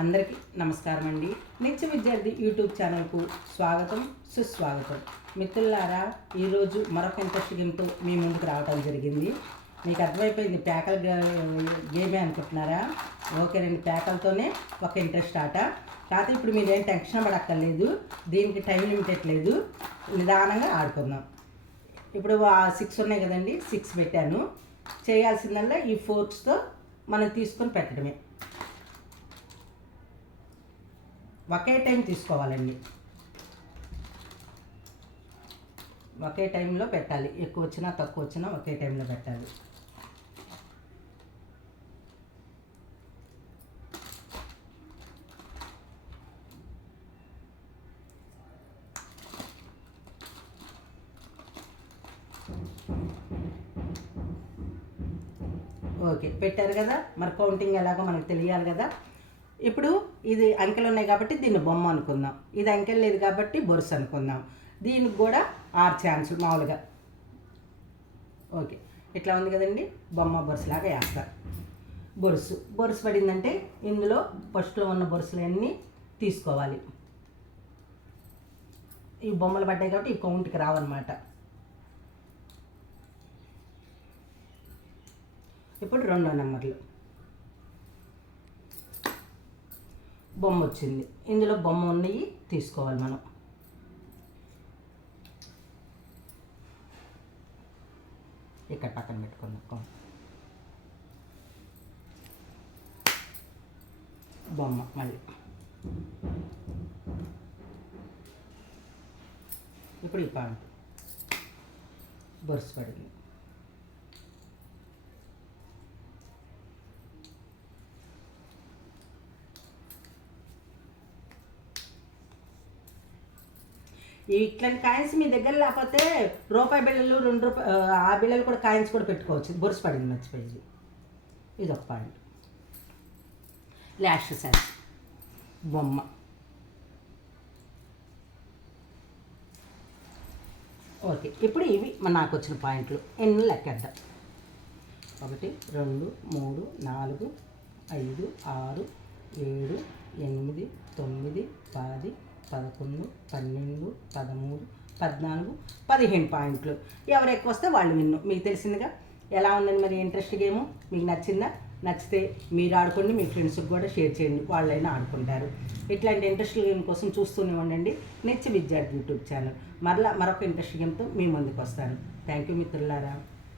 అందరికీ నమస్కారం అండి. నిత్య విద్యార్థి యూట్యూబ్ ఛానల్కు స్వాగతం, సుస్వాగతం. మిత్రులారా, ఈరోజు మరొక ఇంట్రెస్ట్ గేమ్తో మీ ముందుకు రావడం జరిగింది. మీకు అర్థమైపోయింది ప్యాకల్ గేమే అనుకుంటున్నారా? ఓకే, 2 ప్యాకలతోనే ఒక ఇంట్రెస్ట్ ఆట. కాకపోతే ఇప్పుడు మీరేం టెన్షన్ పడక్కర్లేదు, దీనికి టైం లిమిటెడ్ లేదు, నిదానంగా ఆడుకుందాం. ఇప్పుడు 6 ఉన్నాయి కదండి, 6 పెట్టాను. చేయాల్సిందల్లా ఈ ఫోర్క్స్తో మనం తీసుకొని పెట్టడమే. ఒకే టైం తీసుకోవాలండి, ఒకే టైంలో పెట్టాలి. ఎక్కువ వచ్చినా తక్కువ వచ్చినా ఒకే టైంలో పెట్టాలి. ఓకే, పెట్టారు కదా. మరి కౌంటింగ్ ఎలాగో మనకు తెలియాలి కదా. ఇప్పుడు ఇది అంకెలు ఉన్నాయి కాబట్టి దీన్ని బొమ్మ అనుకుందాం, ఇది అంకెలు లేదు కాబట్టి బొరుసు అనుకుందాం. దీనికి కూడా 6 ఛాన్సులు మామూలుగా. ఓకే, ఇట్లా ఉంది కదండి, బొమ్మ బొరుసులాగా వేస్తారు. బొరుసు పడిందంటే ఇందులో ఫస్ట్లో ఉన్న బొరుసులన్నీ తీసుకోవాలి. ఈ బొమ్మలు పడ్డాయి కాబట్టి ఈ కౌంట్కి రావన్నమాట. ఇప్పుడు 2వ నెంబర్లు బొమ్మ వచ్చింది, ఇందులో బొమ్మ ఉన్నాయి తీసుకోవాలి మనం. ఇక్కడ పక్కన పెట్టుకుందాం. బొమ్మ మళ్ళీ ఇప్పుడు ఈ పాయింట్ బొరుసు పడింది. ఇట్లాంటి కాయిన్స్ మీ దగ్గర లేకపోతే రూపాయి బిళ్ళలు, 2 రూపాయలు, ఆ బిళ్ళలు కూడా కాయిన్స్ కూడా పెట్టుకోవచ్చు. బొరుసు పడింది, మర్చిపోయింది. ఇది ఒక పాయింట్. లాస్ట్ సైజ్ బొమ్మ. ఓకే, ఇప్పుడు ఇవి నాకు వచ్చిన పాయింట్లు ఎన్ని లెక్కేద్దాం. 1 2 3 4 5 6 7 8 9 10 11 12 13 14 15 పాయింట్లు. ఎవరు ఎక్కువ వస్తే వాళ్ళు విన్ను. మీకు తెలిసిందిగా. ఎలా ఉందండి మరి ఇంట్రెస్ట్ గేమ్? మీకు నచ్చిందా? నచ్చితే మీరు ఆడుకోండి, మీ ఫ్రెండ్స్కి కూడా షేర్ చేయండి, వాళ్ళైనా ఆడుకుంటారు. ఇట్లాంటి ఇంట్రెస్ట్ గేమ్ కోసం చూస్తూనే ఉండండి నిత్య విద్యార్థి యూట్యూబ్ ఛానల్. మరొక ఇంట్రెస్ట్ గేమ్తో మీ ముందుకు వస్తాను. థ్యాంక్ యూ మిత్రులారా.